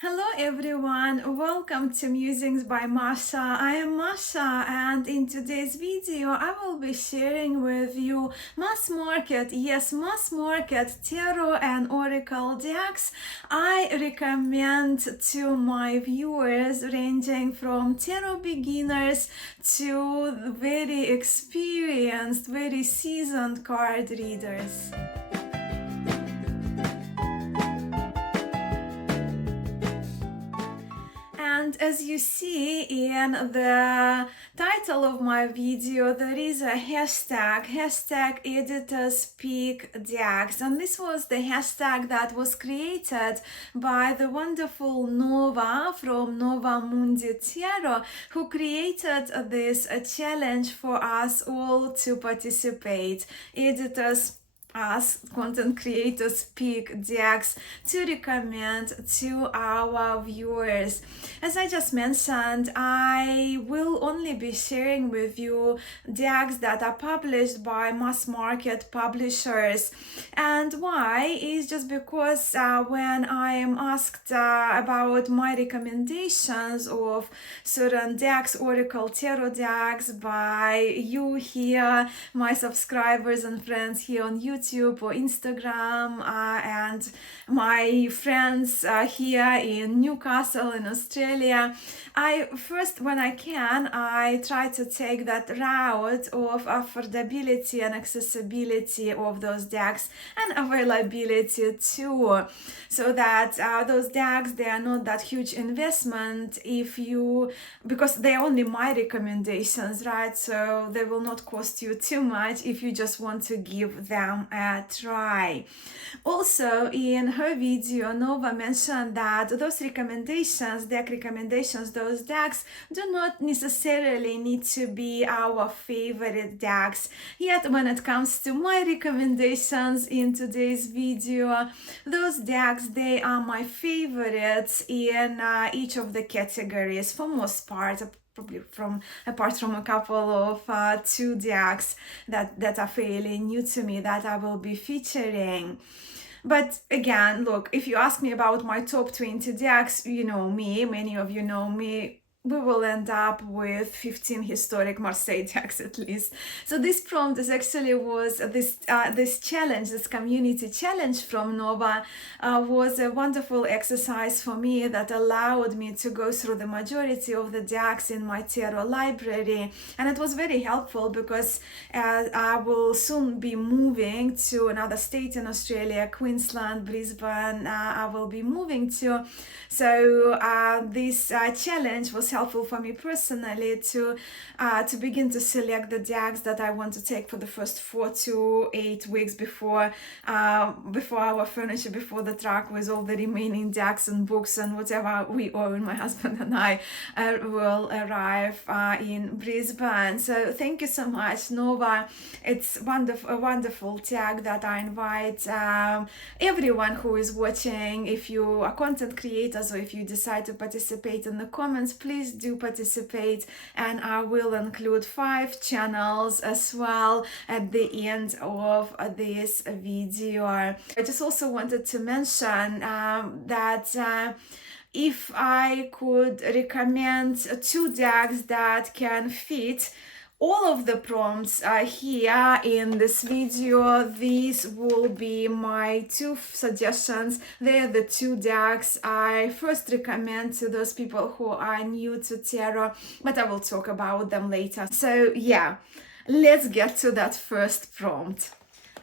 Hello everyone, welcome to Musings by Masha. I am Masha and in today's video I will be sharing with you mass market tarot and oracle decks I recommend to my viewers, ranging from tarot beginners to very experienced, very seasoned card readers. And as you see in the title of my video, there is a hashtag editors pick decks, and this was the hashtag that was created by the wonderful Nova from Nova Mundi Tarot, who created this challenge for us all to participate. Editors, us content creators, pick decks to recommend to our viewers. As I just mentioned, I will only be sharing with you decks that are published by mass market publishers. And why is just because when I am asked about my recommendations of certain decks, oracle tarot decks, by you here, my subscribers and friends here on YouTube or Instagram, and my friends here in Newcastle in Australia, I first, when I can, I try to take that route of affordability and accessibility of those decks and availability too, so that those decks, they are not that huge investment because they're only my recommendations, right? So they will not cost you too much if you just want to give them a try. Also, in her video, Nova mentioned that those recommendations, deck recommendations, those decks do not necessarily need to be our favorite decks. Yet when it comes to my recommendations in today's video, those decks, they are my favorites in each of the categories for most part, probably apart from a couple of two decks that are fairly new to me that I will be featuring. But again, look, if you ask me about my top 20 decks, you know me, many of you know me, we will end up with 15 historic Marseille decks at least. So this prompt was this challenge, this community challenge from Nova, was a wonderful exercise for me that allowed me to go through the majority of the decks in my tarot library, and it was very helpful because I will soon be moving to another state in Australia, Queensland, Brisbane. I will be moving to, so this challenge was helpful for me personally to begin to select the decks that I want to take for the first 4 to 8 weeks before our furniture, before the truck with all the remaining decks and books and whatever we own, my husband and I, will arrive in Brisbane. So thank you so much, Nova. It's a wonderful tag that I invite everyone who is watching. If you are content creators or if you decide to participate in the comments, please do participate, and I will include 5 channels as well at the end of this video. I just also wanted to mention that if I could recommend 2 decks that can fit all of the prompts here in this video, these will be my 2 suggestions. They're the 2 decks I first recommend to those people who are new to tarot, but I will talk about them later. So yeah, let's get to that first prompt.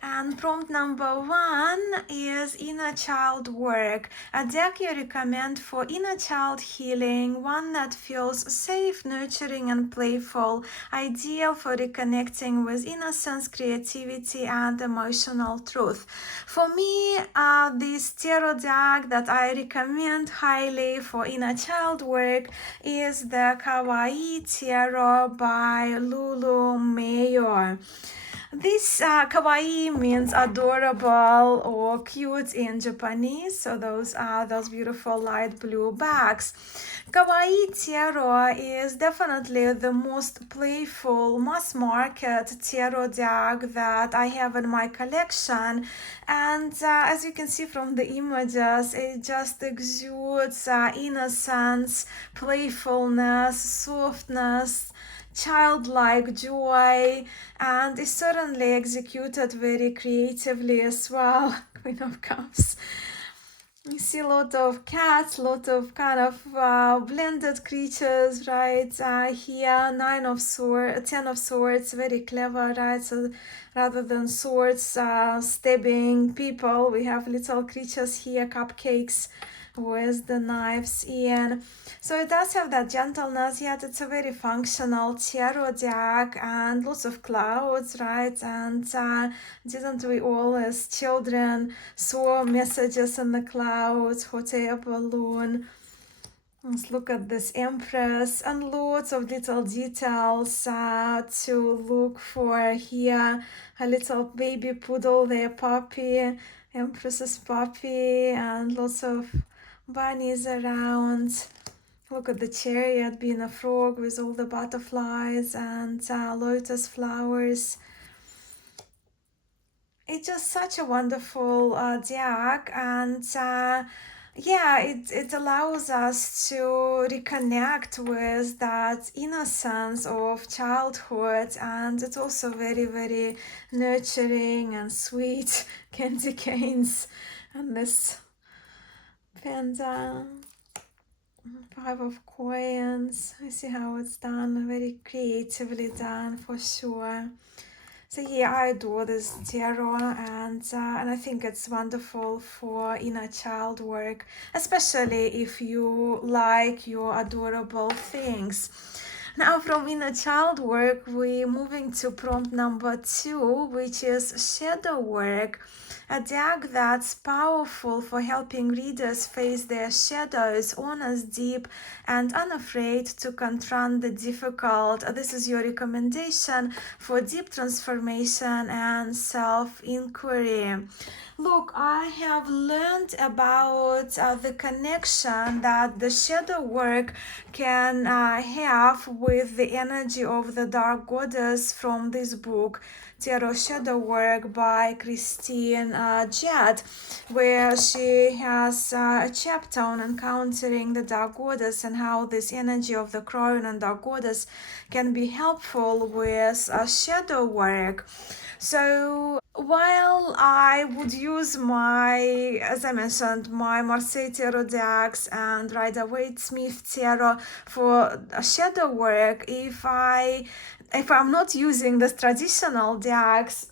And prompt number 1 is Inner Child Work, a deck you recommend for inner child healing, one that feels safe, nurturing and playful, ideal for reconnecting with innocence, creativity and emotional truth. For me, this tarot deck that I recommend highly for inner child work is the Kawaii Tarot by Lulu Mayor. This kawaii means adorable or cute in Japanese. So those are those beautiful light blue bags. Kawaii tarot is definitely the most playful mass market tarot deck that I have in my collection. And as you can see from the images, it just exudes innocence, playfulness, softness, childlike joy, and is certainly executed very creatively as well. Queen of Cups. You see a lot of cats, a lot of kind of blended creatures, right? Here, Nine of Swords, Ten of Swords, very clever, right? So rather than swords stabbing people, we have little creatures here, cupcakes with the knives in. So it does have that gentleness, yet it's a very functional tarot deck and lots of clouds, right? And didn't we all as children saw messages in the clouds, hot air balloon? Let's look at this Empress and lots of little details to look for here. A little baby poodle, their puppy, Empress's puppy, and lots of bunnies around. Look at the chariot being a frog with all the butterflies and lotus flowers. It's just such a wonderful deck, and yeah, it allows us to reconnect with that innocence of childhood, and it's also very, very nurturing and sweet. Candy canes and this panda. Five of coins. I see how it's done, very creatively done for sure. So yeah, I adore this tarot, and I think it's wonderful for inner child work, especially if you like your adorable things. Now from inner child work, we're moving to prompt number 2, which is shadow work. A deck that's powerful for helping readers face their shadows, honest, deep, and unafraid to confront the difficult. This is your recommendation for deep transformation and self-inquiry. Look, I have learned about the connection that the shadow work can have with the energy of the dark goddess from this book, Tarot Shadow Work by Christine Jett, where she has a chapter on encountering the dark goddess and how this energy of the crown and dark goddess can be helpful with shadow work. So while I would use my, as I mentioned, my Marseille Tarot decks and Rider-Waite Smith Tarot for shadow work, if I'm not using the traditional decks,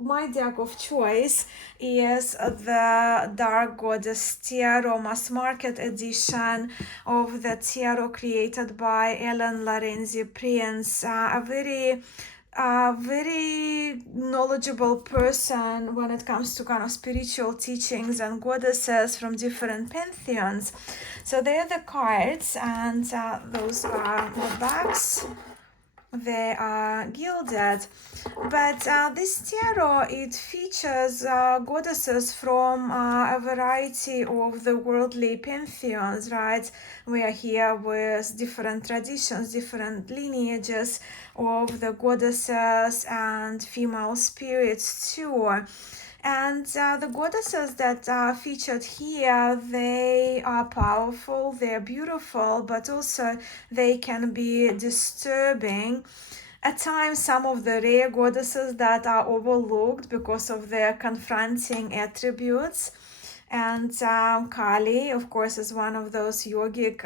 my deck of choice is the Dark Goddess Tarot Mass Market edition of the tarot created by Ellen Lorenzi Prince, a very knowledgeable person when it comes to kind of spiritual teachings and goddesses from different pantheons. So they're the cards, and those are the backs. They are gilded, but this tarot, it features goddesses from a variety of the worldly pantheons, right? We are here with different traditions, different lineages of the goddesses and female spirits too. And the goddesses that are featured here, they are powerful, they're beautiful, but also they can be disturbing. At times, some of the rare goddesses that are overlooked because of their confronting attributes. And Kali, of course, is one of those yogic,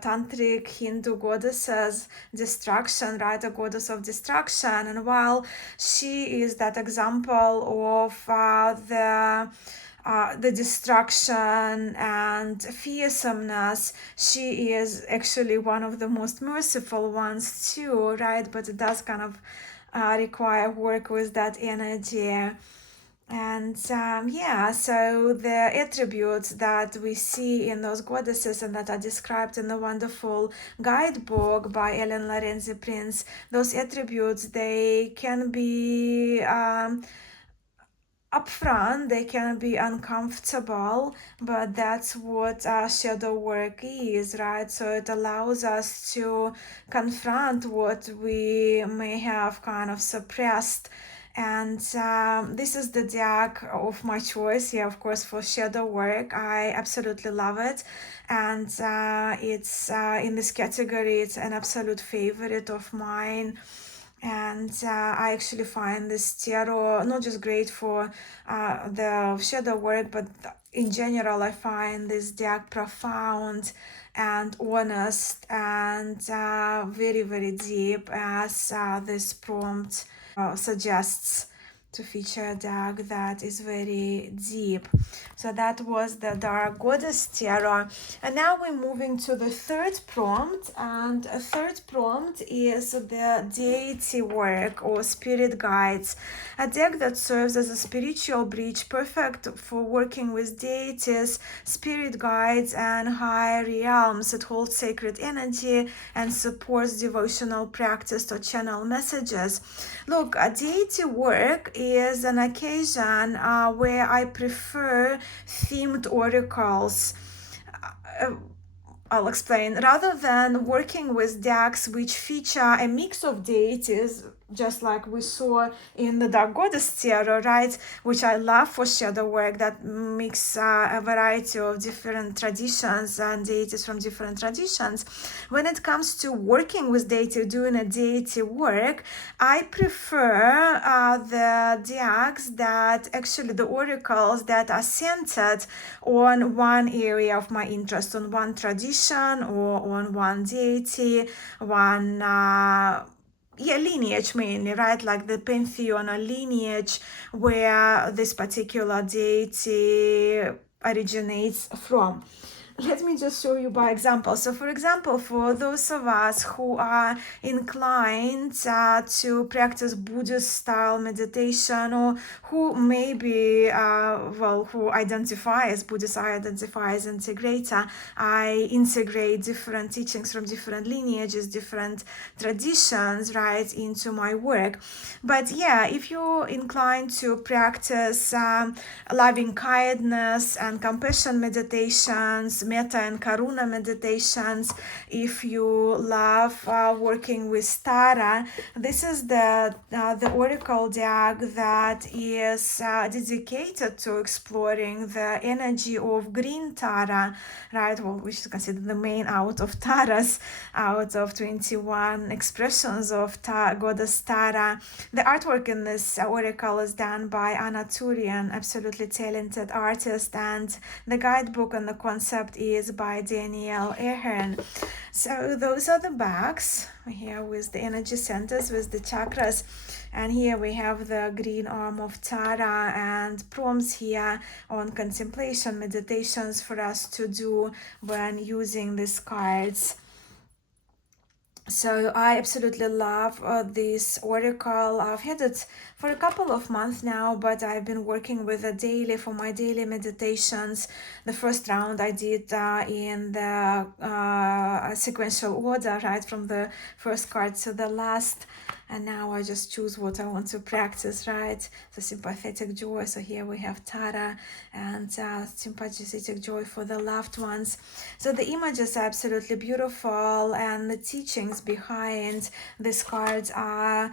tantric Hindu goddesses, destruction, right? A goddess of destruction. And while she is that example of the destruction and fearsomeness, she is actually one of the most merciful ones too, right? But it does kind of require work with that energy. And yeah, so the attributes that we see in those goddesses and that are described in the wonderful guidebook by Ellen Lorenzi Prince, those attributes, they can be upfront, they can be uncomfortable, but that's what shadow work is, right? So it allows us to confront what we may have kind of suppressed. And this is the deck of my choice, yeah, of course, for shadow work. I absolutely love it, and it's in this category, it's an absolute favorite of mine. And I actually find this tarot not just great for the shadow work, but in general I find this deck profound and honest and very, very deep, as this prompt suggests, to feature a deck that is very deep. So that was the Dark Goddess Tarot. And now we're moving to the third prompt. And a third prompt is the Deity work or Spirit Guides. A deck that serves as a spiritual bridge, perfect for working with deities, spirit guides, and higher realms. It holds sacred energy and supports devotional practice to channel messages. Look, a deity work is an occasion where I prefer themed oracles. I'll explain. Rather than working with decks which feature a mix of deities, just like we saw in the Dark Goddess Tarot, right? Which I love for shadow work, that mix a variety of different traditions and deities from different traditions. When it comes to working with deity, doing a deity work, I prefer the decks that actually, the oracles that are centered on one area of my interest, on one tradition or on one deity, one lineage mainly, right? Like the pantheon or lineage where this particular deity originates from. Let me just show you by example. So for example, for those of us who are inclined to practice Buddhist style meditation, or who maybe, who identify as Buddhist, I identify as integrator, I integrate different teachings from different lineages, different traditions, right, into my work. But yeah, if you're inclined to practice loving kindness and compassion meditations, metta and karuna meditations, if you love working with Tara, this is the oracle deck that is dedicated to exploring the energy of green Tara, right? Well, which is considered the main out of Taras, out of 21 expressions of goddess Tara. The artwork in this oracle is done by Anna Turian, absolutely talented artist, and the guidebook and the concept is by Danielle Ahern. So those are the backs here with the energy centers, with the chakras. And here we have the green arm of Tara and prompts here on contemplation meditations for us to do when using these cards. So I absolutely love this oracle. I've had it for a couple of months now, but I've been working with it daily for my daily meditations. The first round I did in the sequential order, right, from the first card to the last. And now I just choose what I want to practice, right? The sympathetic joy. So here we have Tara and sympathetic joy for the loved ones. So the images are absolutely beautiful, and the teachings behind these cards are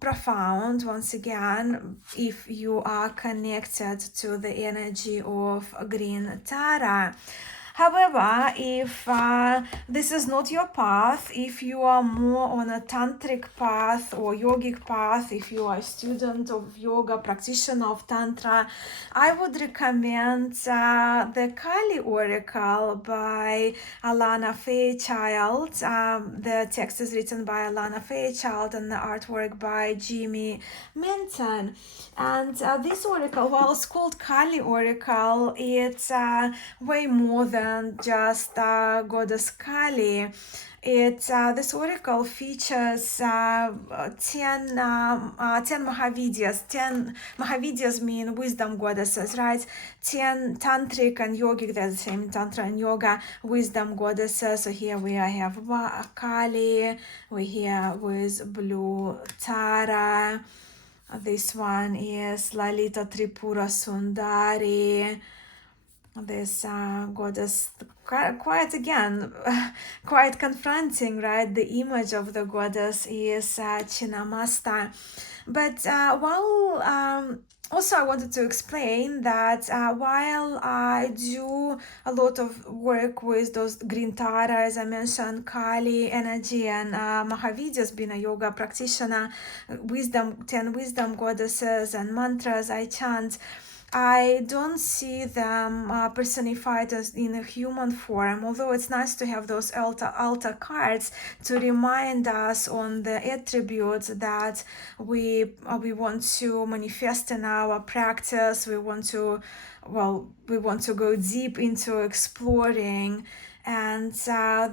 profound, once again, if you are connected to the energy of green Tara. However, if this is not your path, if you are more on a tantric path or yogic path, if you are a student of yoga, practitioner of tantra, I would recommend the Kali Oracle by Alana Fairchild. The text is written by Alana Fairchild and the artwork by Jimmy Minton. And this oracle, while it's called Kali Oracle, it's way more than than just goddess Kali. This oracle features 10 Mahavidyas. 10 Mahavidyas mean wisdom goddesses, right? 10 tantric and yogic, they're the same, tantra and yoga, wisdom goddesses. So here we have Kali, we here with blue Tara. This one is Lalita Tripura Sundari. This goddess, quite again, quite confronting, right? The image of the goddess is Chinnamasta. But also I wanted to explain that while I do a lot of work with those green Tara, as I mentioned, Kali energy, and Mahavidyas, being a yoga practitioner, 10 wisdom goddesses and mantras I chant, I don't see them personified as in a human form, although it's nice to have those altar cards to remind us on the attributes that we want to manifest in our practice. We want to go deep into exploring, and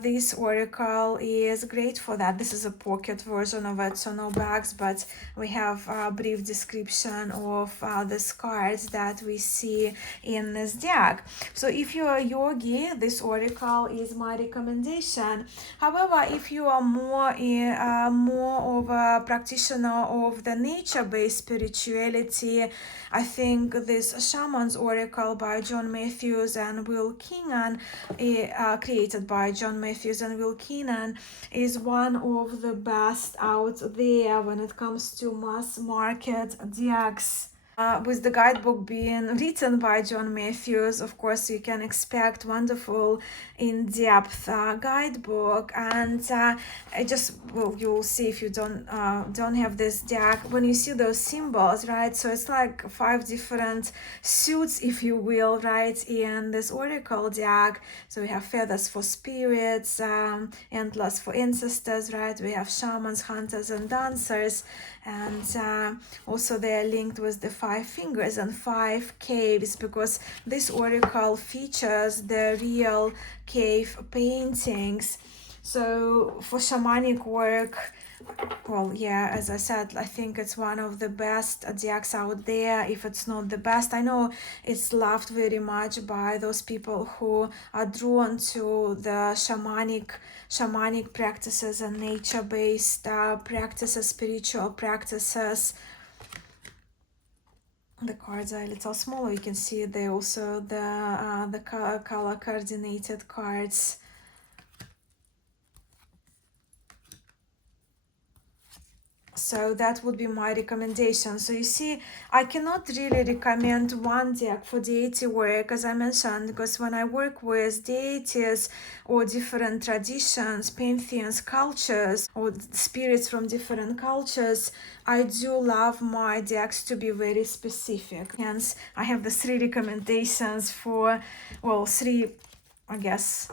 this oracle is great for that. This is a pocket version of it, so no bags, but we have a brief description of the cards that we see in this deck. So if you are a yogi, this oracle is my recommendation. However, if you are more of a practitioner of the nature-based spirituality, I think this Shaman's Oracle by John Matthews and Will Keenan, created by John Matthews and Will Keenan, is one of the best out there when it comes to mass market decks. With the guidebook being written by John Matthews, of course, you can expect wonderful, in-depth guidebook. And you'll see if you don't have this deck, when you see those symbols, right? So it's like 5 different suits, if you will, right, in this oracle deck. So we have feathers for spirits, antlers for ancestors, right? We have shamans, hunters, and dancers, and also they are linked with the 5 fingers and 5 caves, because this oracle features the real cave paintings. So for shamanic work, well, yeah, as I said, I think it's one of the best decks out there, if it's not the best. I know it's loved very much by those people who are drawn to the shamanic practices and nature-based practices, spiritual practices. The cards are a little smaller. You can see they also the color coordinated cards. So that would be my recommendation. So you see, I cannot really recommend one deck for deity work, as I mentioned, because when I work with deities or different traditions, pantheons, cultures, or spirits from different cultures, I do love my decks to be very specific. Hence, I have the 3 recommendations for, well, 3, I guess,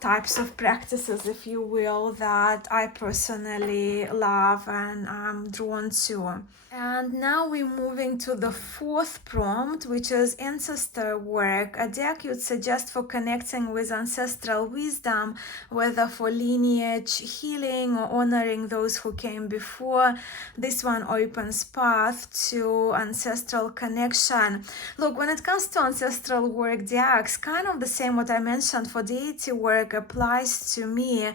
types of practices, if you will, that I personally love and I'm drawn to. And now we're moving to the 4th prompt, which is ancestor work, a deck you'd suggest for connecting with ancestral wisdom, whether for lineage healing or honoring those who came before. This one opens path to ancestral connection. Look, when it comes to ancestral work decks, kind of the same what I mentioned for deity work applies to me.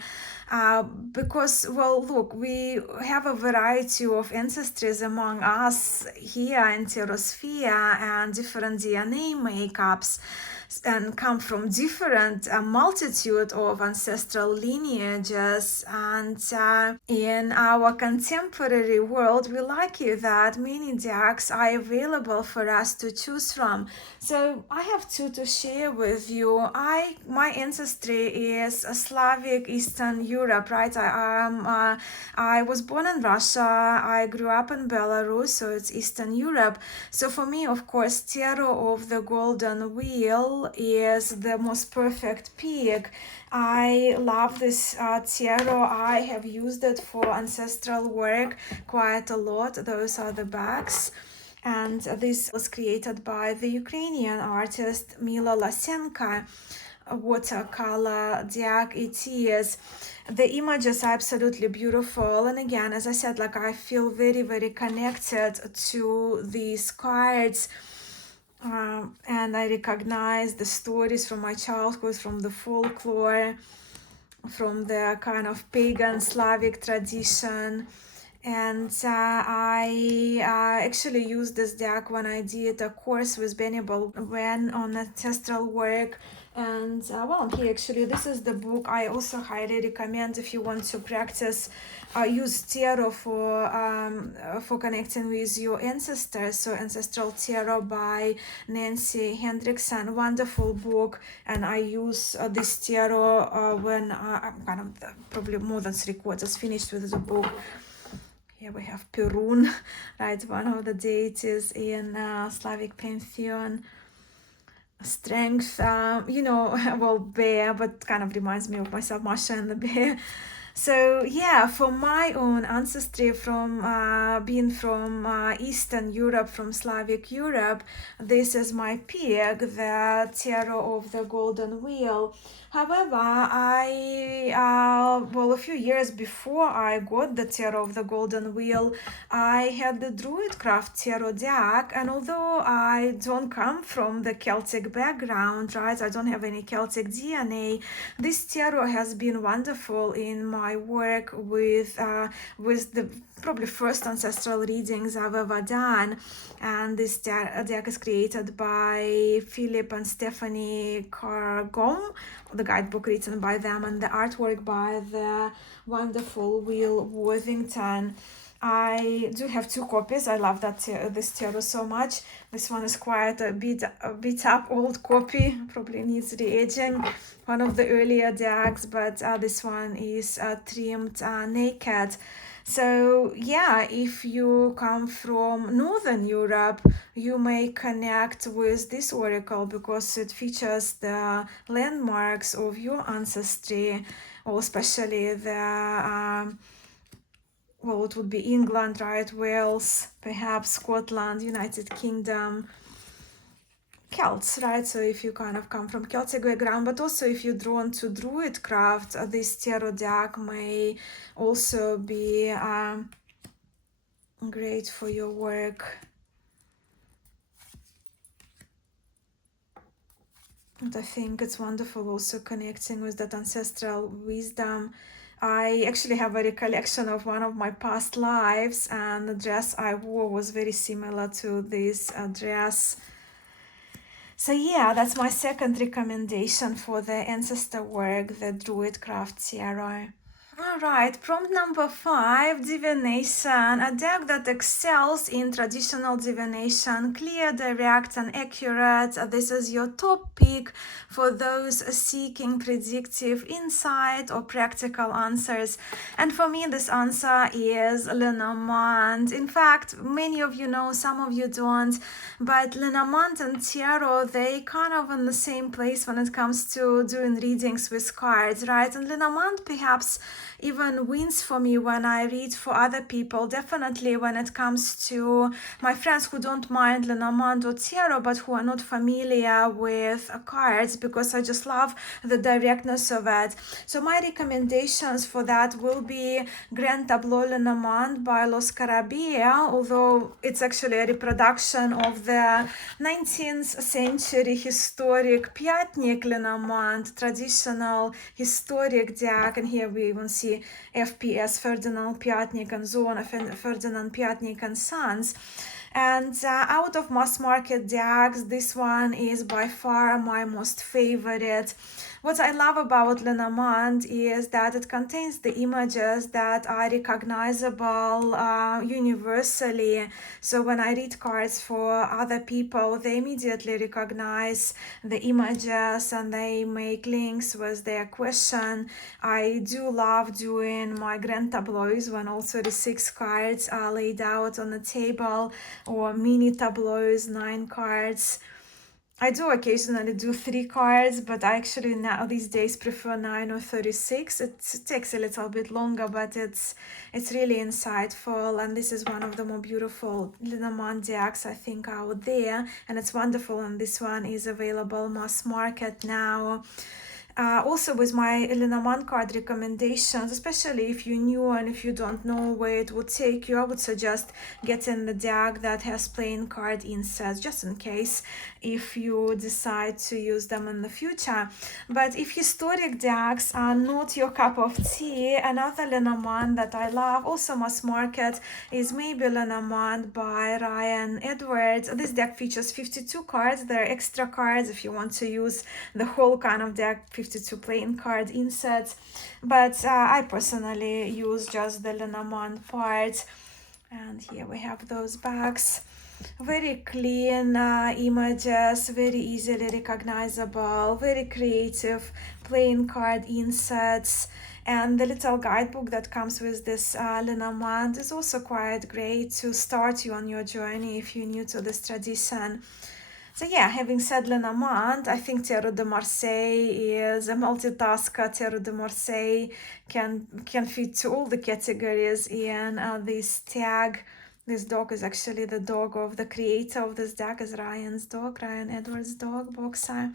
Because, well, look, we have a variety of ancestries among us here in Therosphere and different DNA makeups, and come from different multitude of ancestral lineages. And in our contemporary world, we're lucky that many decks are available for us to choose from. So I have 2 to share with you. My ancestry is Slavic Eastern Europe, right? I was born in Russia. I grew up in Belarus, so it's Eastern Europe. So for me, of course, Tarot of the Golden Wheel is the most perfect pick. I love this tarot. I have used it for ancestral work quite a lot. Those are the backs. And this was created by the Ukrainian artist Mila Lasenka. watercolor deck it is. The images are absolutely beautiful, and again, as I said, like I feel very, very connected to these cards. And I recognize the stories from my childhood, from the folklore, from the kind of pagan Slavic tradition. And I actually used this deck when I did a course with Benny when on ancestral work. And well, here actually, this is the book I also highly recommend if you want to practice use tarot for connecting with your ancestors. So Ancestral Tarot by Nancy Hendrickson, wonderful book. And I use this tarot when I'm kind of probably more than 3/4 finished with the book. Here we have Perun, right, one of the deities in Slavic pantheon. Strength, you know, well, bear, but kind of reminds me of myself, Masha and the bear. So yeah, for my own ancestry from being from Eastern Europe, from Slavic Europe, this is my pig, the Tarot of the Golden Wheel. However, well, a few years before I got the Tarot of the Golden Wheel, I had the Druidcraft Tarot deck, and although I don't come from the Celtic background, right, I don't have any Celtic DNA, this tarot has been wonderful in my work with the probably first ancestral readings I've ever done. And this deck is created by Philip and Stephanie Cargom, the guidebook written by them, and the artwork by the wonderful Will Worthington. I do have 2 copies. I love that this tarot so much. This one is quite a beat up old copy, probably needs re-aging, one of the earlier decks, but this one is trimmed naked. So yeah, if you come from Northern Europe, you may connect with this oracle because it features the landmarks of your ancestry, or especially the well, it would be England, right? Wales, perhaps Scotland, United Kingdom, Celts, right? So if you kind of come from Celtic background, but also if you're drawn to Druidcraft, this tarot deck may also be great for your work. And I think it's wonderful also connecting with that ancestral wisdom. I actually have a recollection of one of my past lives, and the dress I wore was very similar to this dress. So yeah, that's my second recommendation for the ancestor work, the Druidcraft Tarot. Alright, prompt number 5, Divination, a deck that excels in traditional divination, clear, direct, and accurate. This is your top pick for those seeking predictive insight or practical answers. And for me, this answer is Lenormand. In fact, many of you know, some of you don't, but Lenormand and Tarot, they kind of in the same place when it comes to doing readings with cards, right? And Lenormand perhaps even wins for me when I read for other people, definitely when it comes to my friends who don't mind Lenormand or Tarot but who are not familiar with cards, because I just love the directness of it. So my recommendations for that will be Grand Tableau Lenormand by Los Carabia, although it's actually a reproduction of the 19th century historic Piatnik Lenormand, traditional historic deck, and here we even see FPS Ferdinand Piatnik and Zona Ferdinand Piatnik and Sons. And out of mass market decks, this one is by far my most favorite. What I love about Lenormand is that it contains the images that are recognizable universally. So when I read cards for other people, they immediately recognize the images and they make links with their question. I do love doing my grand tableaus when also the 6 cards are laid out on the table, or mini tableaus, 9 cards. I do occasionally do 3 cards, but I actually now these days prefer 9 or 36. It takes a little bit longer, but it's really insightful, and this is one of the more beautiful Lenormand decks I think out there, and it's wonderful. And this one is available mass market now. Also with my Lenormand card recommendations, especially if you're new and if you don't know where it would take you, I would suggest getting the deck that has plain card inserts, just in case if you decide to use them in the future. But if historic decks are not your cup of tea, another Lenormand that I love, also mass market, is maybe Lenormand by Ryan Edwards. This deck features 52 cards. There are extra cards if you want to use the whole kind of deck, 52 plain card insets, but I personally use just the Lenormand part. And here we have those bags. Very clean images, very easily recognizable, very creative plain card insets. And the little guidebook that comes with this Lenormand is also quite great to start you on your journey if you're new to this tradition. So yeah, having said Lenormand, I think Tarot de Marseille is a multitasker. Tarot de Marseille can fit to all the categories in this tag. This dog is actually the dog of the creator of this deck, is Ryan's dog, Ryan Edwards' dog, boxer.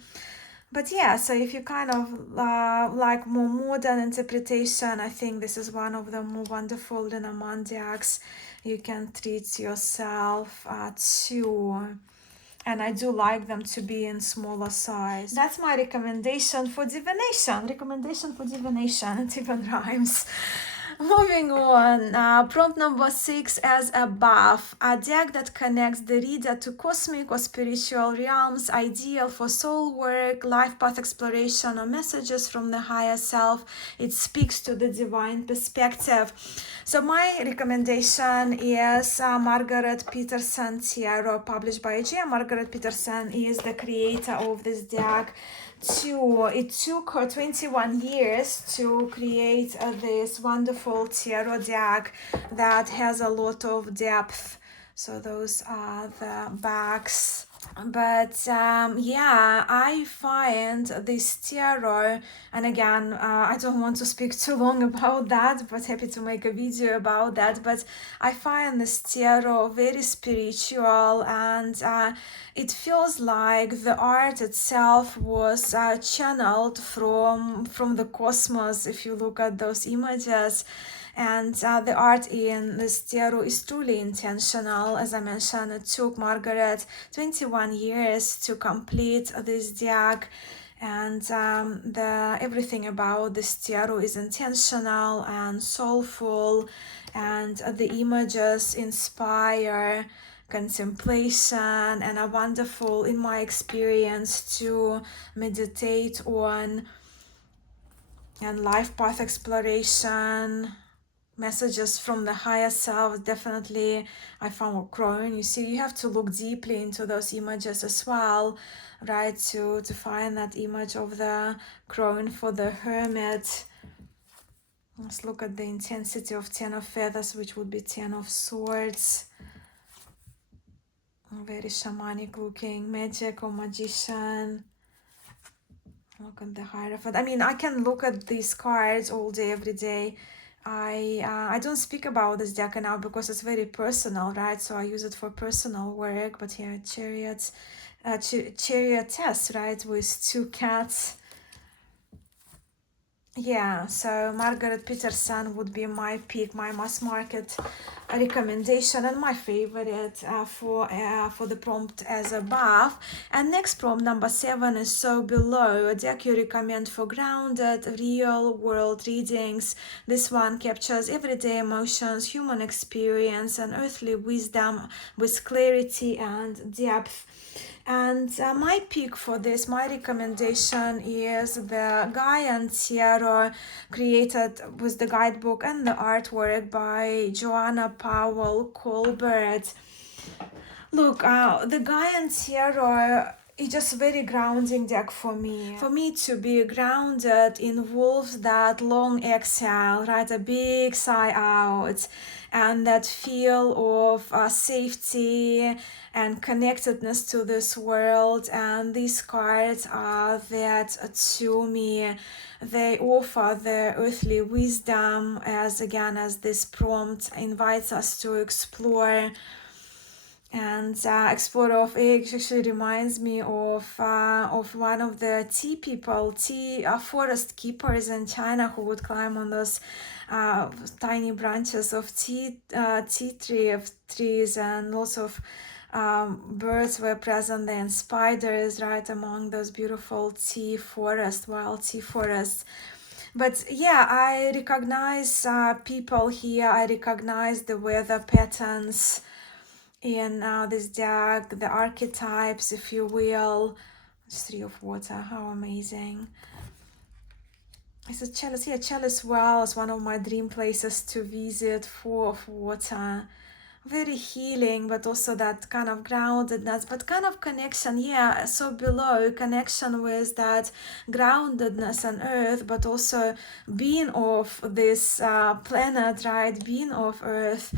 But yeah, so if you kind of like more modern interpretation, I think this is one of the more wonderful Lenormand decks you can treat yourself to. And I do like them to be in smaller size. That's my recommendation for divination. Recommendation for divination. It even rhymes. Moving on, prompt number 6, as above, a deck that connects the reader to cosmic or spiritual realms, ideal for soul work, life path exploration, or messages from the higher self. It speaks to the divine perspective. So my recommendation is Margaret Peterson Tarot, published by AG. Margaret Peterson is the creator of this deck. It took her 21 years to create this wonderful tarot deck that has a lot of depth. So those are the backs. But yeah, I find this tarot, and again, I don't want to speak too long about that, but happy to make a video about that. But I find this tarot very spiritual, and it feels like the art itself was channeled from the cosmos. If you look at those images. And the art in this tarot is truly intentional. As I mentioned, it took Margaret 21 years to complete this deck, and everything about this tarot is intentional and soulful, and the images inspire contemplation and are wonderful, in my experience, to meditate on, and life path exploration, messages from the higher self. Definitely I found crone. You see, you have to look deeply into those images as well, right, to find that image of the crone for the hermit. Let's look at the intensity of 10 of feathers, which would be 10 of swords. Very shamanic looking, magic or magician. Look at the Hierophant. I mean, I can look at these cards all day, every day. I don't speak about this deck now because it's very personal, right? So I use it for personal work. But here, chariotess, right, with 2 cats. Yeah, so Margaret Peterson would be my pick, my mass market recommendation, and my favorite for the prompt as above. And next prompt, number 7, is So Below, a deck you recommend for grounded, real world readings. This one captures everyday emotions, human experience, and earthly wisdom with clarity and depth. And my pick for this, my recommendation, is the Gaian Tarot, created with the guidebook and the artwork by Joanna Powell Colbert. Look, the Gaian Tarot it's just very grounding deck for me. For me to be grounded involves that long exhale, right? A big sigh out, and that feel of safety and connectedness to this world. And these cards are that to me. They offer the earthly wisdom as this prompt invites us to explore. And explore of it actually reminds me of one of the tea people, forest keepers in China, who would climb on those tiny branches of tea trees, and lots of birds were present there, and spiders, right, among those beautiful wild tea forests. But yeah, I recognize people here. I recognize the weather patterns in this deck, the archetypes, if you will. Three of Water, how amazing. It's a chalice. Yeah, Chalice Well is one of my dream places to visit. Four of Water. Very healing, but also that kind of groundedness, but kind of connection. Yeah, so below, connection with that groundedness on Earth, but also being of this planet, right? Being of Earth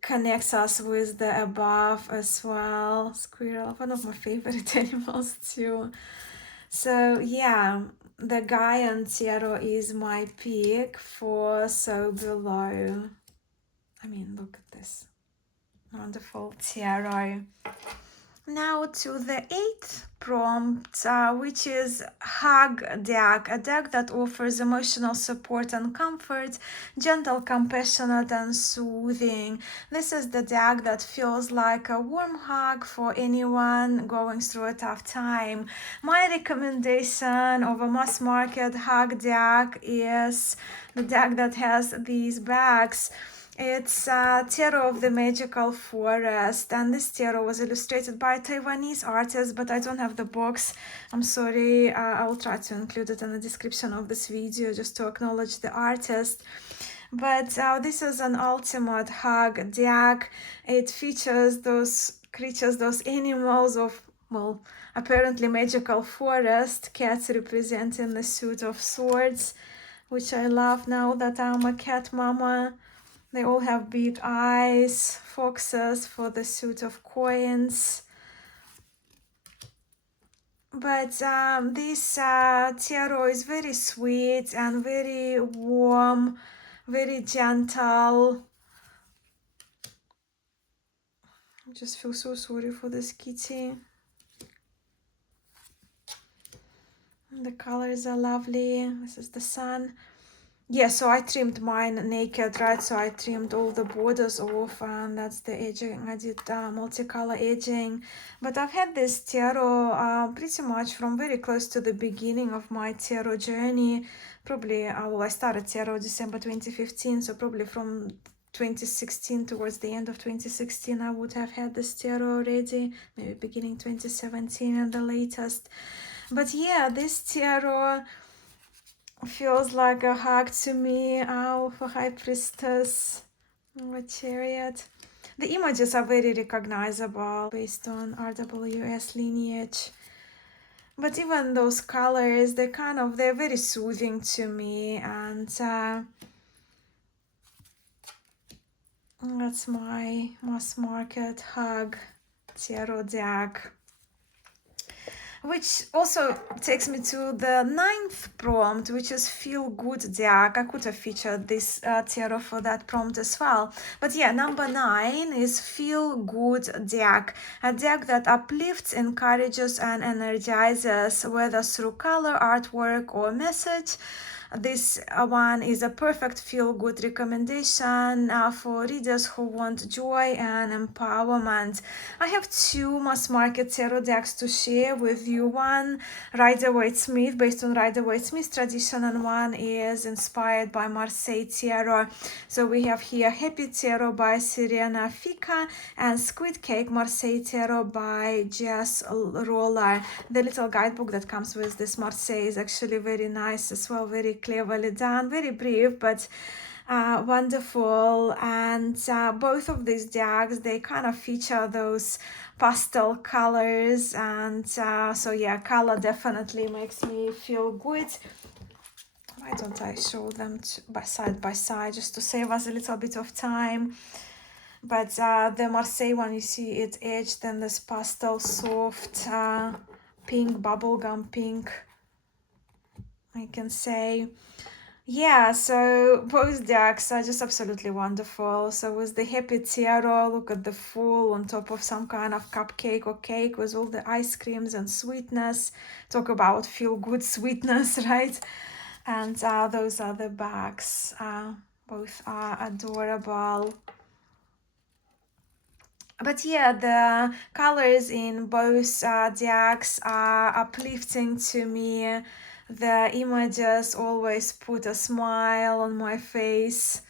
connects us with the above as well. Squirrel, one of my favorite animals too. So yeah, the Gaian tarot is my pick for So Below. I mean, look at this wonderful tarot. Now to the 8th prompt, which is Hug deck, a deck that offers emotional support and comfort, gentle, compassionate, and soothing. This is the deck that feels like a warm hug for anyone going through a tough time. My recommendation of a mass market hug deck is the deck that has these bags. It's Tarot of the Magical Forest, and this tarot was illustrated by a Taiwanese artist, but I don't have the box. I'm sorry. I will try to include it in the description of this video just to acknowledge the artist. But this is an ultimate hug deck. It features those creatures, those animals of, well, apparently magical forest. Cats representing the suit of swords, which I love now that I'm a cat mama. They all have big eyes, foxes for the suit of coins. But this tarot is very sweet and very warm, very gentle. I just feel so sorry for this kitty. The colors are lovely. This is the sun. Yeah, so I trimmed mine naked, right? So I trimmed all the borders off, and that's the edging. I did multicolor edging. But I've had this tarot pretty much from very close to the beginning of my tarot journey. Probably, well, I started tarot December 2015, so probably from 2016 towards the end of 2016, I would have had this tarot already. Maybe beginning 2017 and the latest. But yeah, this tarot feels like a hug to me. For High Priestess, a Chariot. The images are very recognizable based on RWS lineage. But even those colors, they're very soothing to me. And that's my mass market hug tarot deck. Which also takes me to the 9th prompt, which is Feel Good deck. I could have featured this tarot for that prompt as well. But yeah, number 9 is Feel Good deck. A deck that uplifts, encourages, and energizes, whether through color, artwork, or message. This one is a perfect feel-good recommendation for readers who want joy and empowerment. I have 2 mass market tarot decks to share with you. One, Rider-Waite-Smith, based on Rider-Waite-Smith's tradition, and one is inspired by Marseille Tarot. So we have here Happy Tarot by Sirena Fika and Squid Cake Marseille Tarot by Jess Roller. The little guidebook that comes with this Marseille is actually very nice as well, very cleverly done, very brief, but wonderful. And both of these decks, they kind of feature those pastel colors, and so yeah, color definitely makes me feel good. Why don't I show them side by side just to save us a little bit of time? But the Marseille one, you see it edged in this pastel soft pink, bubblegum pink, I can say. Yeah, so both decks are just absolutely wonderful. So with the Happy Tarot, look at the Fool on top of some kind of cupcake or cake with all the ice creams and sweetness. Talk about feel-good sweetness, right? And those are the backs. Both are adorable. But yeah, the colors in both decks are uplifting to me. The images always put a smile on my face.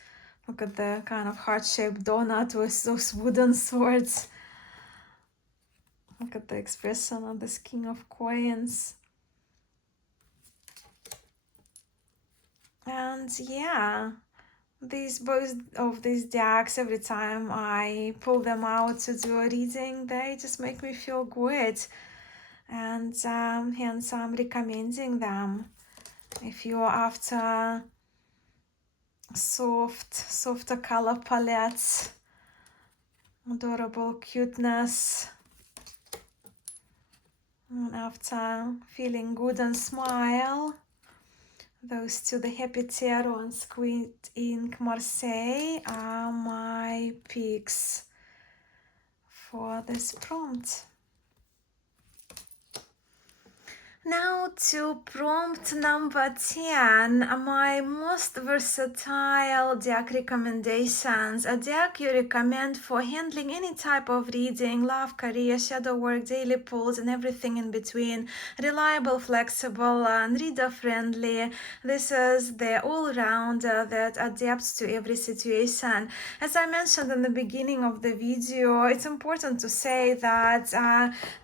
Look at the kind of heart-shaped donut with those wooden swords. Look at the expression of this King of Coins. And yeah, both of these decks, every time I pull them out to do a reading, they just make me feel good. And hence I'm recommending them. If you're after softer color palettes, adorable cuteness, and after feeling good and smile, those two, the Happy Tarot and Squid Ink Marseille, are my picks for this prompt. Now to prompt number 10, my most versatile deck recommendations. A deck you recommend for handling any type of reading, love, career, shadow work, daily pulls, and everything in between. Reliable, flexible, and reader-friendly. This is the all-rounder that adapts to every situation. As I mentioned in the beginning of the video, it's important to say that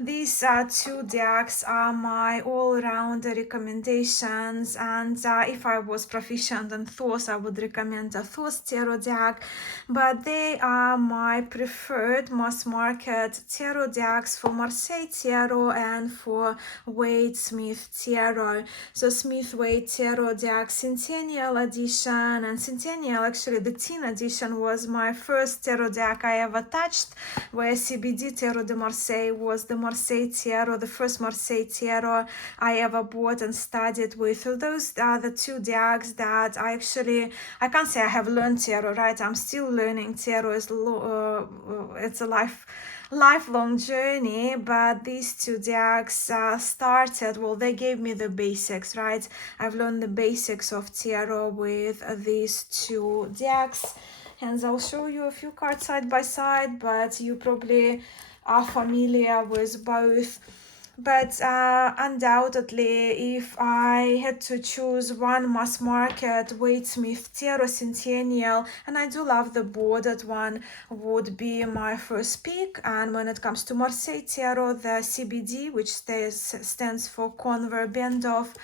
these two decks are my all-round recommendations, and if I was proficient in Thoth, I would recommend a Thoth tarot deck, but they are my preferred mass market tarot decks for Marseille Tarot and for Wade Smith Tarot. So Smith Wade Tarot deck, Centennial Edition, and Centennial, actually the teen edition, was my first tarot deck I ever touched, where CBD Tarot de Marseille was the Marseille Tarot, the first Marseille Tarot I ever bought and studied with. So those are the two decks that I can't say I have learned tarot, right? I'm still learning tarot. It's a lifelong journey, but these two decks they gave me the basics, right? I've learned the basics of tarot with these two decks. Hence, I'll show you a few cards side by side, but you probably are familiar with both. But undoubtedly, if I had to choose one mass market, Wade Smith Tarot Centennial, and I do love the bordered one, would be my first pick. And when it comes to Marseille Tarot, the CBD, which stands for Conver Bendorf,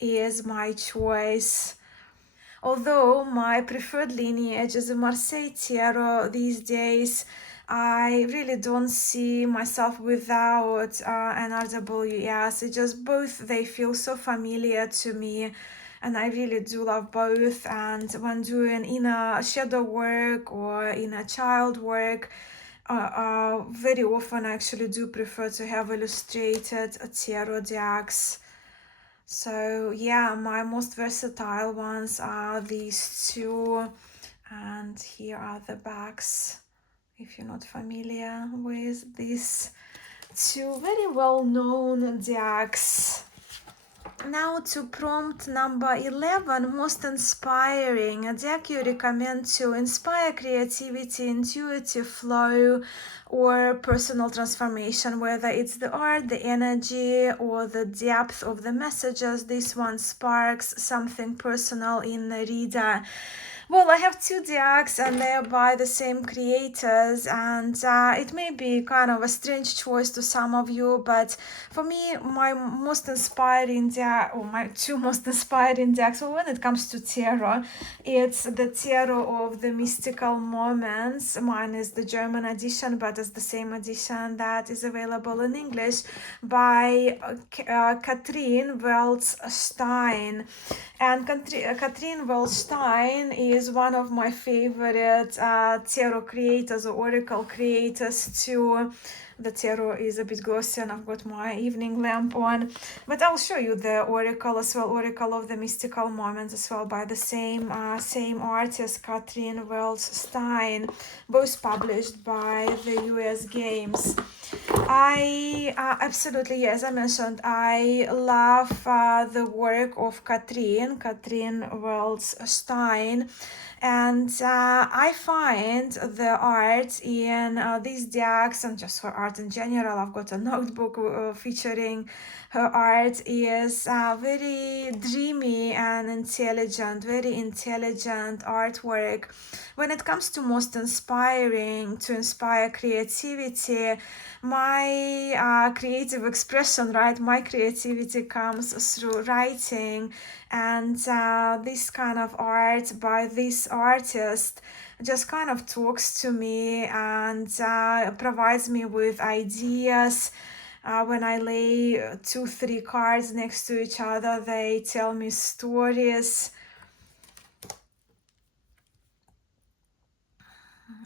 is my choice. Although my preferred lineage is a Marseille Tarot these days, I really don't see myself without an RWS. It just they feel so familiar to me, and I really do love both. And when doing inner shadow work or inner child work, very often I actually do prefer to have illustrated tarot decks. So yeah, my most versatile ones are these two, and here are the backs if you're not familiar with these two very well-known decks. Now to prompt number 11, most inspiring, a deck you recommend to inspire creativity, intuitive flow, or personal transformation, whether it's the art, the energy, or the depth of the messages. This one sparks something personal in the reader. Well, I have two decks and they are by the same creators, and it may be kind of a strange choice to some of you, but for me, my most inspiring deck, or my two most inspiring decks, well, when it comes to tarot, it's the Tarot of the Mystical Moments. Mine is the German edition, but it's the same edition that is available in English by Katrin Weltstein. And Katrin Wellstein is one of my favorite tarot creators or oracle creators too. The tarot is a bit glossy and I've got my evening lamp on. But I'll show you the oracle as well, Oracle of the Mystical Moments as well, by the same artist, Katrin Wellstein, both published by the US Games. I absolutely, yes, I mentioned I love the work of Katrin Wellstein, and I find the art in these decks and just her art in general. I've got a notebook featuring her art is very dreamy and intelligent, very intelligent artwork. When it comes to most inspiring, to inspire creativity, my creative expression, right? My creativity comes through writing, and this kind of art by this artist just kind of talks to me and provides me with ideas. When I lay 2-3 cards next to each other, they tell me stories.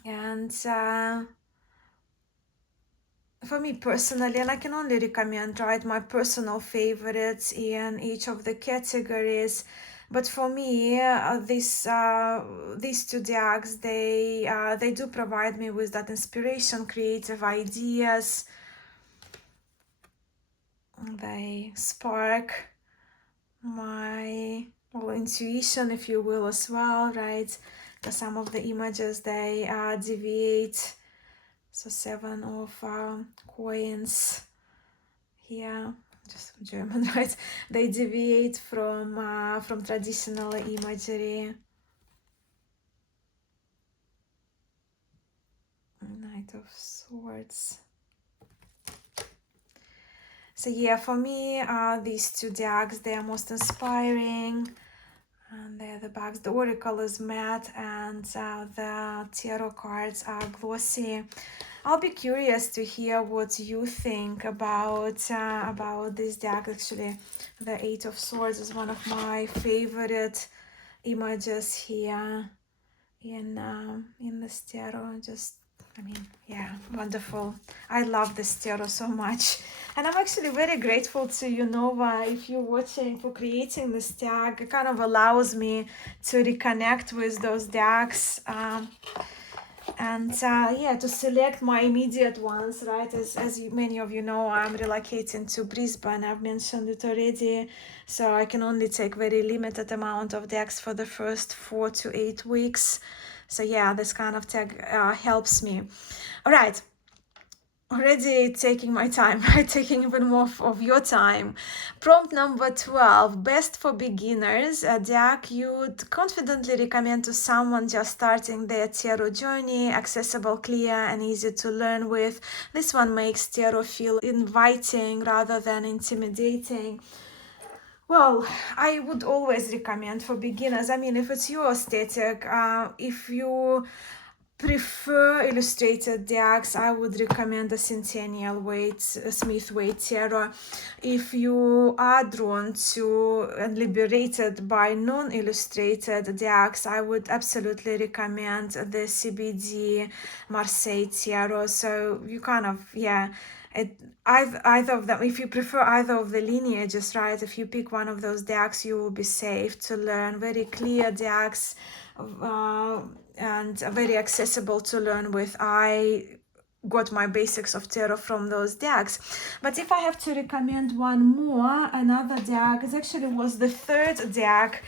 And for me personally, and I can only recommend, right, my personal favorites in each of the categories. But for me, these two decks, they do provide me with that inspiration, creative ideas. They spark my intuition, if you will, as well, right? Because some of the images, they deviate. So 7 of coins here, just German, right? They deviate from traditional imagery. Knight of Swords. So yeah, for me, these two decks, they are most inspiring. And they're the backs. The oracle is matte and the tarot cards are glossy. I'll be curious to hear what you think about this deck. Actually, the Eight of Swords is one of my favorite images here in this tarot. Just, I mean, yeah, wonderful. I love this tarot so much. And I'm actually very grateful to you, Nova, if you're watching, for creating this deck. It kind of allows me to reconnect with those decks. And yeah, to select my immediate ones, right? As many of you know, I'm relocating to Brisbane. I've mentioned it already. So I can only take very limited amount of decks for the first 4 to 8 weeks. So yeah, this kind of tag helps me. All right. Already taking my time, right? Taking even more of your time. Prompt number 12, best for beginners, a deck you'd confidently recommend to someone just starting their tarot journey, accessible, clear, and easy to learn with. This one makes tarot feel inviting rather than intimidating. Well, I would always recommend for beginners. I mean, if it's your aesthetic, if you prefer illustrated decks, I would recommend the Centennial Smith Waite Tarot. If you are drawn to and liberated by non-illustrated decks, I would absolutely recommend the CBD Marseille Tarot. So you kind of, yeah, either of them, if you prefer either of the lineages, right, if you pick one of those decks, you will be safe to learn. Very clear decks, and very accessible to learn with. I got my basics of tarot from those decks. But if I have to recommend one more, another deck, it actually was the third deck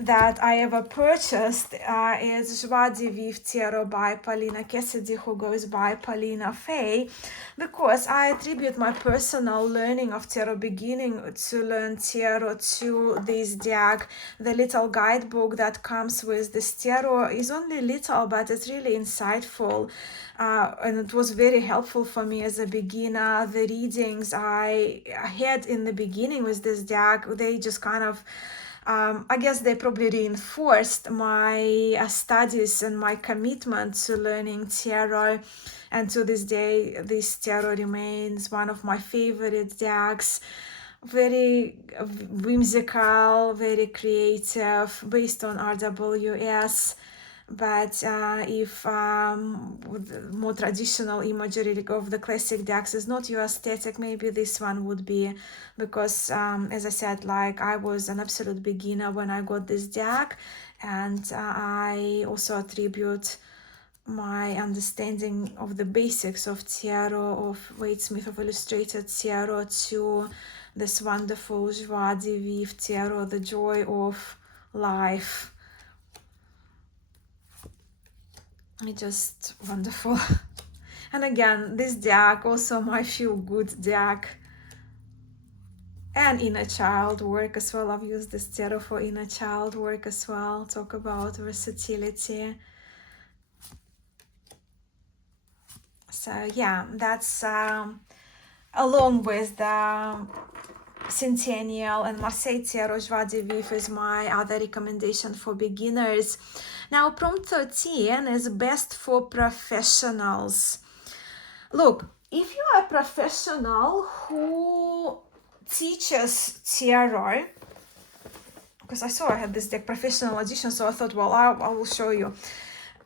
that I ever purchased is Joie de Vivre Tarot by Paulina Cassidy, who goes by Paulina Faye, because I attribute my personal learning of tarot, beginning to learn tarot, to this deck. The little guidebook that comes with this tarot is only little, but it's really insightful. And it was very helpful for me as a beginner. The readings I had in the beginning with this deck, they just kind of I guess they probably reinforced my studies and my commitment to learning tarot. And to this day, this tarot remains one of my favorite decks. Very whimsical, very creative, based on RWS. But if with more traditional imagery of the classic decks is not your aesthetic, maybe this one would be, because as I said, like, I was an absolute beginner when I got this deck, and I also attribute my understanding of the basics of tarot, of Wade Smith, of illustrated tarot, to this wonderful Joie de Vivre tarot, the joy of life. It's just wonderful. And again, this deck, also my feel good deck, and inner child work as well. I've used this tarot for inner child work as well. Talk about versatility. So yeah, that's along with the Centennial and Marseille Tarot, Joie de Vivre is my other recommendation for beginners. Now, prompt 13 is best for professionals. Look, if you are a professional who teaches tarot, because I saw I had this deck, professional edition, so I thought, well, I will show you.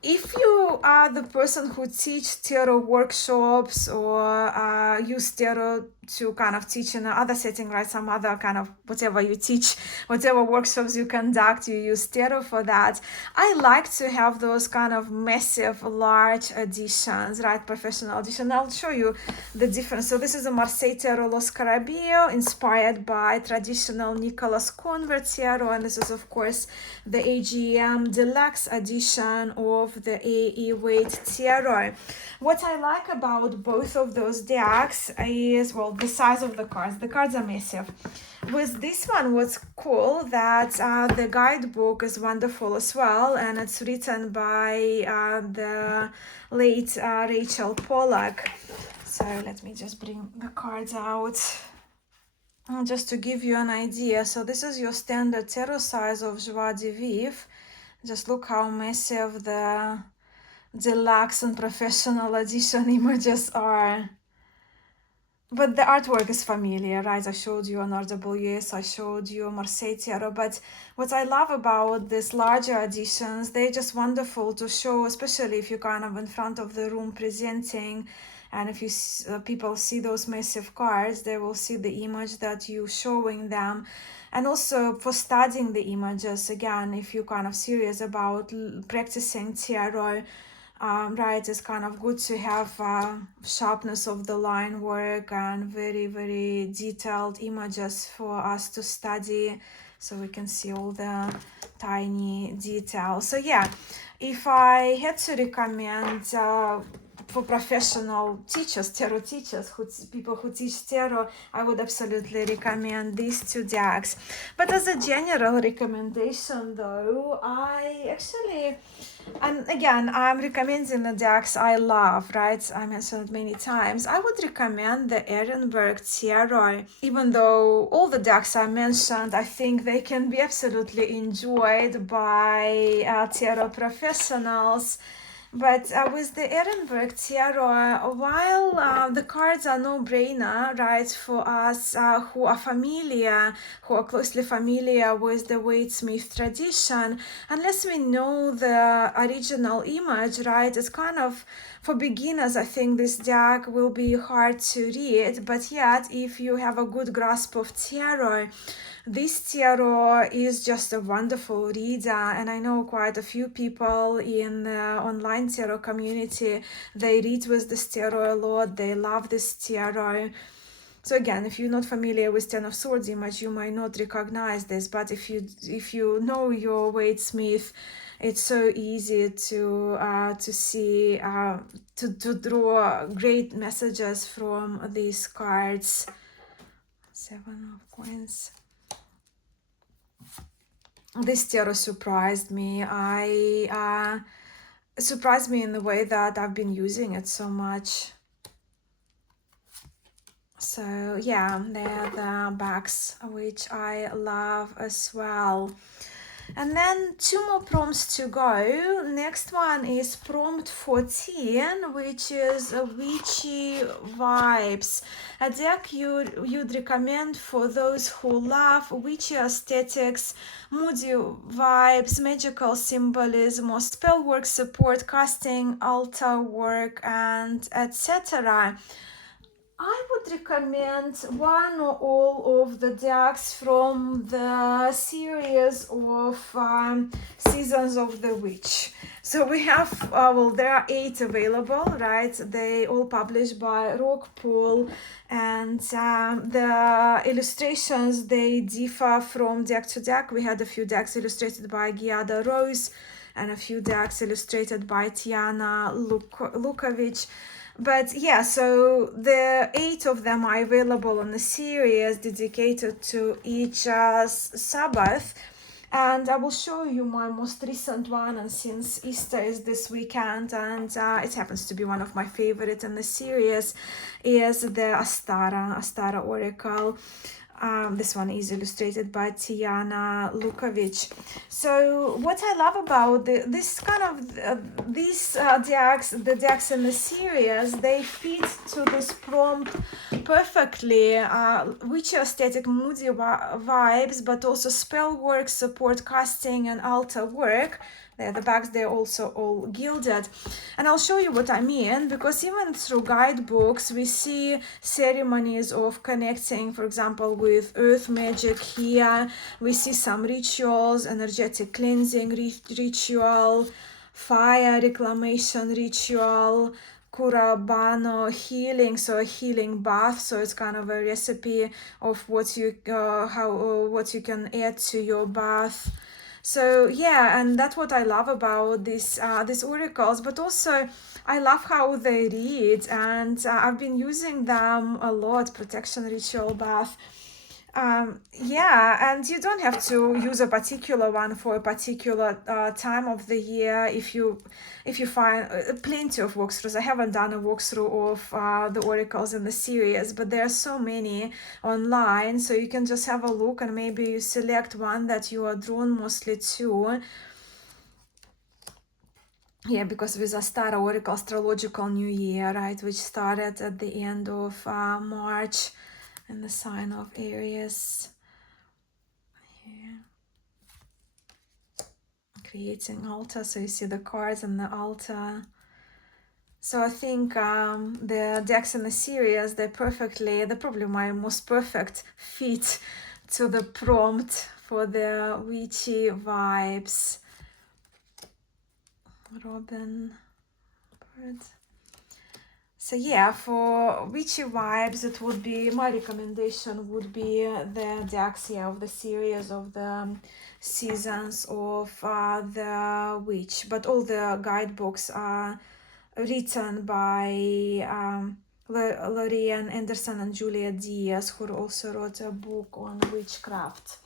If you are the person who teach tarot workshops or use tarot to kind of teach in another setting, right? Some other kind of whatever you teach, whatever workshops you conduct, you use tarot for that. I like to have those kind of massive, large editions, right? Professional edition. I'll show you the difference. So this is a Marseille Tarot Lo Scarabeo, inspired by traditional Nicholas Convert tarot, and this is of course the AGM deluxe edition of the A.E. Wade tarot. What I like about both of those decks is, well, the size of the cards. The cards are massive. With this one, what's cool that the guidebook is wonderful as well, and it's written by the late Rachel Pollack. So let me just bring the cards out just to give you an idea. So this is your standard tarot size of Joie de Vivre. Just look how massive the deluxe and professional edition images are. But the artwork is familiar, right? I showed you on RWS, I showed you Marseille Tarot. But what I love about these larger editions, they're just wonderful to show, especially if you're kind of in front of the room presenting. And if you people see those massive cards, they will see the image that you're showing them. And also for studying the images, again, if you're kind of serious about practicing tarot, right, it's kind of good to have sharpness of the line work and very, very detailed images for us to study, so we can see all the tiny details. So yeah, if I had to recommend for professional teachers, tarot teachers, people who teach tarot, I would absolutely recommend these two decks. But as a general recommendation though, I actually, and again, I'm recommending the decks I love, right? I mentioned it many times. I would recommend the Ehrenberg Tarot. Even though all the decks I mentioned, I think they can be absolutely enjoyed by tarot professionals. But with the Ehrenberg Tarot, while the cards are no-brainer, right, for us who are familiar, who are closely familiar with the Wade Smith tradition, unless we know the original image, right, it's kind of, for beginners, I think this deck will be hard to read. But yet, if you have a good grasp of tarot, this tarot is just a wonderful reader, and I know quite a few people in the online tarot community, they read with this tarot a lot, they love this tarot. So again, if you're not familiar with Ten of Swords image, you might not recognize this, but if you know your Waite-Smith, it's so easy to see to draw great messages from these cards. Seven of Coins. This tarot surprised me. Surprised me in the way that I've been using it so much. So yeah, they're the backs, which I love as well. And then 2 more prompts to go. Next one is prompt 14, which is Witchy Vibes. A deck you'd recommend for those who love witchy aesthetics, moody vibes, magical symbolism, or spell work support, casting, altar work, and etc. I would recommend one or all of the decks from the series of Seasons of the Witch. So we have, well, there are 8 available, right? They all published by Rockpool, and the illustrations, they differ from deck to deck. We had a few decks illustrated by Giada Rose and a few decks illustrated by Tiana Lukovic. But yeah, so the 8 of them are available on the series dedicated to each Sabbath. And I will show you my most recent one, and since Easter is this weekend, and it happens to be one of my favorites in the series, is the Astara Oracle. This one is illustrated by Tiana Lukovic. So what I love about this kind of these decks, the decks in the series, they fit to this prompt perfectly. Witchy aesthetic, moody vibes, but also spell work, support, casting, and altar work. The backs, they're also all gilded. And I'll show you what I mean, because even through guidebooks, we see ceremonies of connecting, for example, with earth magic here. We see some rituals, energetic cleansing ritual, fire reclamation ritual, kurabano healing, so a healing bath. So it's kind of a recipe of what you what you can add to your bath. So yeah, and that's what I love about these oracles, but also I love how they read, and I've been using them a lot. Protection ritual bath. Yeah, and you don't have to use a particular one for a particular time of the year. If you find plenty of walkthroughs. I haven't done a walkthrough of the oracles in the series, but there are so many online, so you can just have a look and maybe you select one that you are drawn mostly to. Yeah, because with Astara Oracle Astrological New Year, right, which started at the end of March in the sign of Aries. Here. Creating altar, so you see the cards and the altar. So I think the decks in the series, they're probably my most perfect fit to the prompt for the witchy vibes. Robin, bird. So yeah, for witchy vibes, it would be, my recommendation would be the decks, yeah, of the series of the Seasons of the Witch. But all the guidebooks are written by Lorraine Anderson and Julia Diaz, who also wrote a book on witchcraft.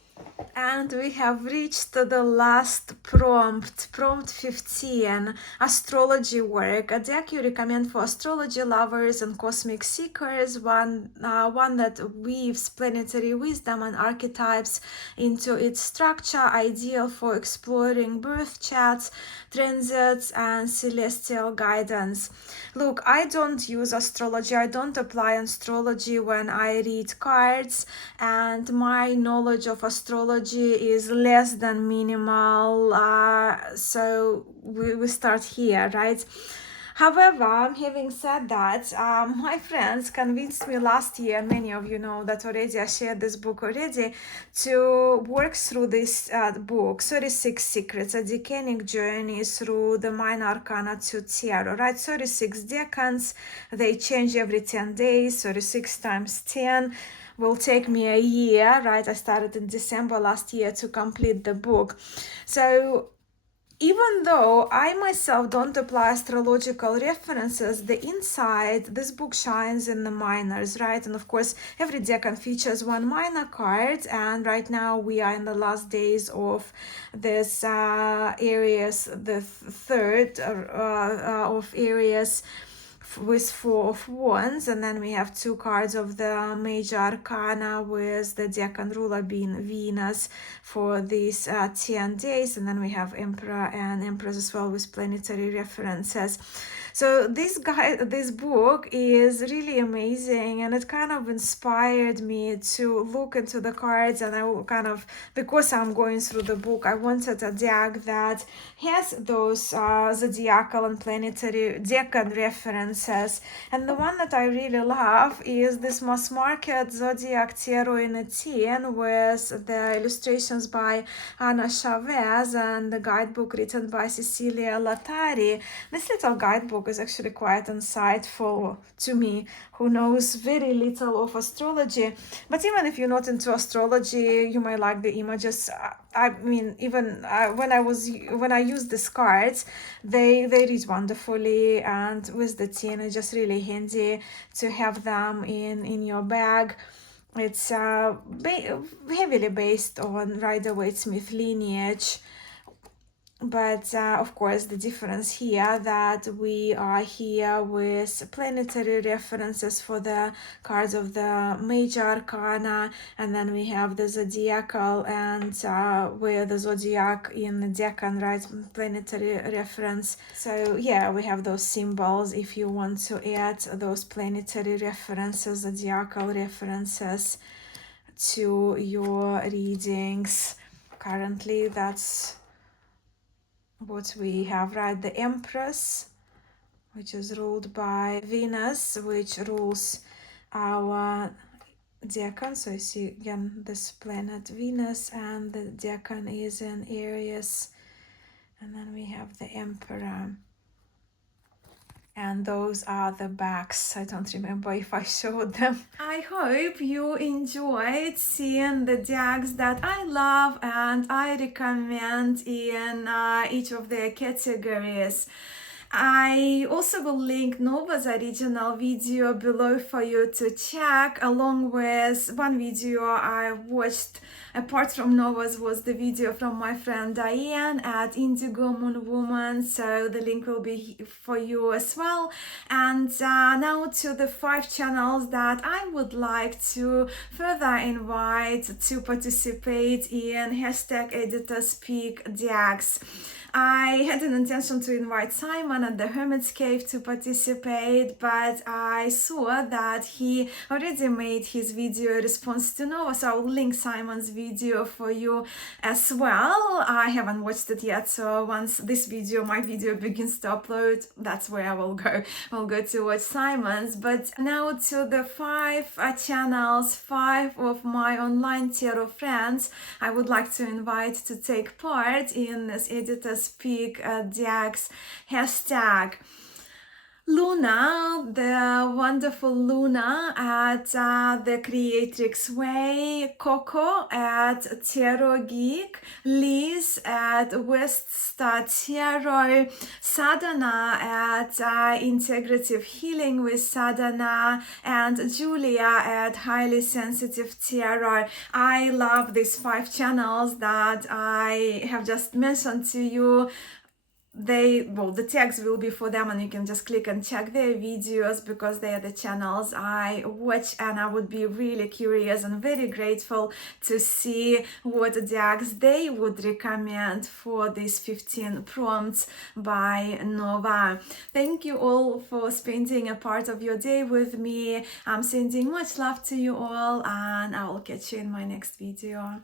And we have reached the last prompt, prompt 15, astrology work, a deck you recommend for astrology lovers and cosmic seekers, one that weaves planetary wisdom and archetypes into its structure, ideal for exploring birth charts, transits, and celestial guidance. Look, I don't use astrology, I don't apply astrology when I read cards, and my knowledge of astrology is less than minimal, so we start here, right? However, having said that, my friends convinced me last year, many of you know that already, I shared this book already, to work through this book, 36 Secrets, a decaying journey through the minor arcana to tarot, right? 36 decans, they change every 10 days, 36 times 10 will take me a year, right? I started in December last year to complete the book. So even though I myself don't apply astrological references, the inside, this book shines in the minors, right? And of course, every decan features one minor card. And right now we are in the last days of this Aries, the third of Aries, with 4 of Wands, and then we have 2 cards of the major arcana with the decan ruler being Venus for these 10 days, and then we have Emperor and Empress as well with planetary references. So this book is really amazing, and it kind of inspired me to look into the cards, and I will kind of, because I'm going through the book, I wanted a deck that has those zodiacal and planetary decan references. And the one that I really love is this mass market Zodiac Tarot in a 10 with the illustrations by Anna Chavez and the guidebook written by Cecilia Latari. This little guidebook is actually quite insightful to me, who knows very little of astrology. But even if you're not into astrology, you might like the images. I mean, even when I use these cards, they read wonderfully, and with the tin, it's just really handy to have them in your bag. It's heavily based on Rider-Waite-Smith lineage. But of course, the difference here that we are here with planetary references for the cards of the major arcana, and then we have the zodiacal, and where the zodiac in the decan, right, planetary reference. So yeah, we have those symbols if you want to add those planetary references, zodiacal references to your readings. Currently, that's what we have, right? The Empress, which is ruled by Venus, which rules our decan. So you see again this planet Venus, and the decan is in Aries. And then we have the Emperor. And those are the backs. I don't remember if I showed them. I hope you enjoyed seeing the decks that I love and I recommend in each of their categories. I also will link Nova's original video below for you to check, along with one video I watched apart from Nova's was the video from my friend Diane at Indigo Moon Woman, so the link will be for you as well. And now to the 5 channels that I would like to further invite to participate in #EditorSpeak decks. I had an intention to invite Simon at the Hermit's Cave to participate, but I saw that he already made his video response to Nova, so I will link Simon's video for you as well. I haven't watched it yet, so once my video begins to upload, that's where I will go. I'll go to watch Simon's. But now to the 5 channels, 5 of my online tarot friends I would like to invite to take part in this EditorSpeak decks hashtag. Luna, the wonderful Luna at the Creatrix Way, Coco at Tarot Geek, Liz at West Star Tarot, Sadhana at Integrative Healing with Sadhana, and Julia at Highly Sensitive Tarot. I love these 5 channels that I have just mentioned to you. The tags will be for them, and you can just click and check their videos because they are the channels I watch, and I would be really curious and very grateful to see what decks they would recommend for these 15 prompts by Nova. Thank you all for spending a part of your day with me. I'm sending much love to you all, and I will catch you in my next video.